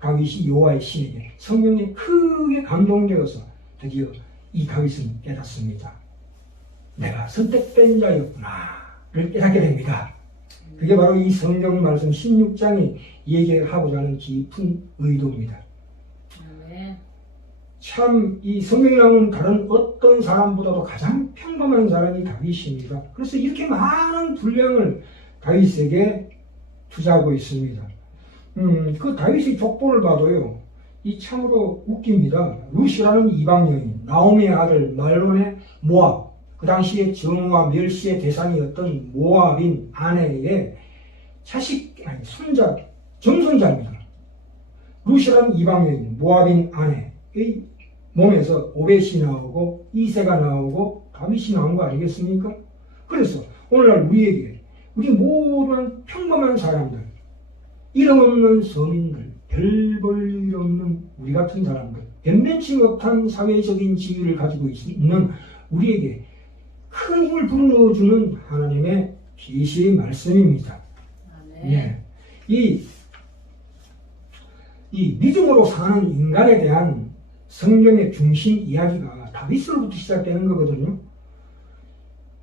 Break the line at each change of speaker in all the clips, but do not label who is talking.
다윗이 여호와의 신에게 성령에 크게 감동되어서 드디어 이 다윗은 깨닫습니다. 내가 선택된 자였구나를 깨닫게 됩니다. 그게 바로 이 성경 말씀 16장이 얘기하고자 하는 깊은 의도입니다. 참 이 성경에 나오는 다른 어떤 사람보다도 가장 평범한 사람이 다윗입니다. 그래서 이렇게 많은 분량을 다윗에게 투자하고 있습니다. 음, 그 다윗의 족보를 봐도요, 이 참으로 웃깁니다. 루시라는 이방 여인, 나오미의 아들 말론의 모압, 그 당시에 정오와 멸시의 대상이었던 모압인 아내의 자식, 아니, 손자, 정손자입니다. 루시라는 이방 여인, 모압인 아내의 몸에서 오벳이 나오고 이세가 나오고 다윗이 나온 거 아니겠습니까? 그래서 오늘날 우리에게 우리 모든 평범한 사람들 이름 없는 서민들 별 볼 일 없는 우리 같은 사람들 변변치 못한 사회적인 지위를 가지고 있는 우리에게 큰 힘을 불어넣어주는 하나님의 계시의 말씀입니다.
아멘.
예. 이, 이 믿음으로 사는 인간에 대한 성경의 중심 이야기가 다윗으로부터 시작되는 거거든요.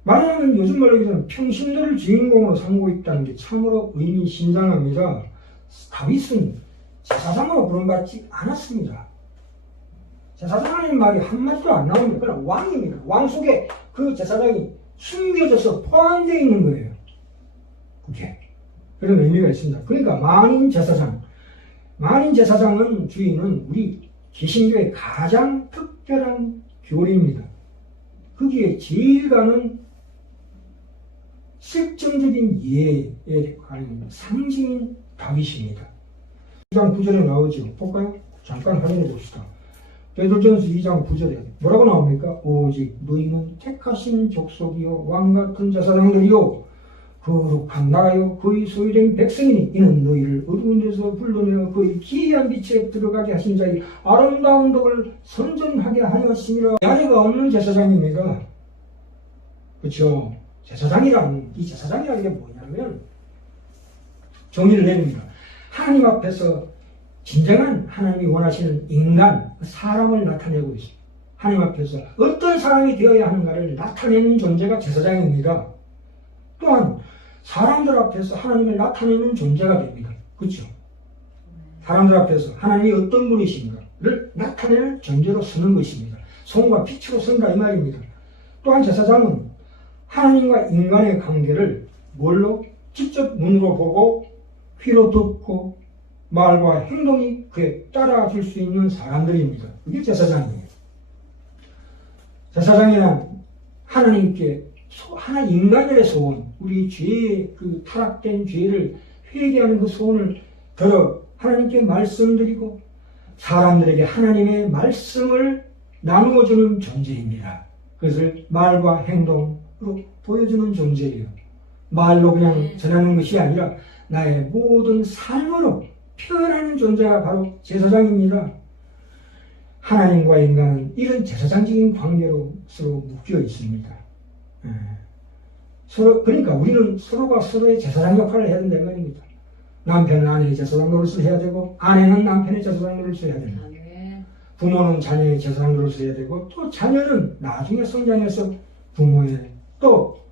말하자면 요즘 말로 얘기하면 평신도를 주인공으로 삼고 있다는 게 참으로 의미심장합니다. 다윗은 제사장으로 부름받지 않았습니다. 제사장이라는 말이 한마디도 안 나옵니다. 그냥 왕입니다. 왕 속에 그 제사장이 숨겨져서 포함되어 있는 거예요. 그게. 그런 의미가 있습니다. 그러니까 만인 제사장. 만인 제사장은 주인은 우리 개신교의 가장 특별한 교리입니다. 거기에 제일 가는 실정적인 예에 관한 상징인 다윗입니다. 2장 9절에 나오죠. 볼까요? 잠깐 확인해 봅시다. 베드로전서 2장 9절에 뭐라고 나옵니까? 오직 너희는 택하신 족속이요 왕 같은 제사장들이요 거룩한 나라요 그의 소유된 백성이니 이는 너희를 어두운 데서 불러내어 그의 기이한 빛에 들어가게 하신 자의 아름다운 덕을 선전하게 하였습니다. 야제가 없는 제사장입니다. 그렇죠? 제사장이란 이 제사장이라는 게 뭐냐면 정의를 내립니다. 하나님 앞에서 진정한 하나님이 원하시는 인간, 사람을 나타내고 있습니다. 하나님 앞에서 어떤 사람이 되어야 하는가를 나타내는 존재가 제사장입니다. 또한 사람들 앞에서 하나님을 나타내는 존재가 됩니다. 그렇죠? 사람들 앞에서 하나님이 어떤 분이신가를 나타내는 존재로 서는 것입니다. 손과 빛으로 선다 이 말입니다. 또한 제사장은 하나님과 인간의 관계를 뭘로? 직접 눈으로 보고 귀로 듣고 말과 행동이 그에 따라줄 수 있는 사람들입니다. 그게 제사장이에요. 제사장이란 하나님께 소- 하나 인간의 소원, 우리 죄의 그 타락된 죄를 회개하는 그 소원을 들어 하나님께 말씀드리고 사람들에게 하나님의 말씀을 나누어주는 존재입니다. 그것을 말과 행동으로 보여주는 존재예요. 말로 그냥
네.
전하는 것이 아니라 나의 모든 삶으로 표현하는 존재가 바로 제사장입니다. 하나님과 인간은 이런 제사장적인 관계로 서로 묶여 있습니다. 예. 서로 그러니까 우리는 서로가 서로의 제사장 역할을 해야 된다는 말입니다. 남편은 아내의 제사장 노릇을 해야 되고 아내는 남편의 제사장 노릇을 해야 됩니다.
아멘.
부모는 자녀의 제사장 노릇을 해야 되고 또 자녀는 나중에 성장해서 부모의 또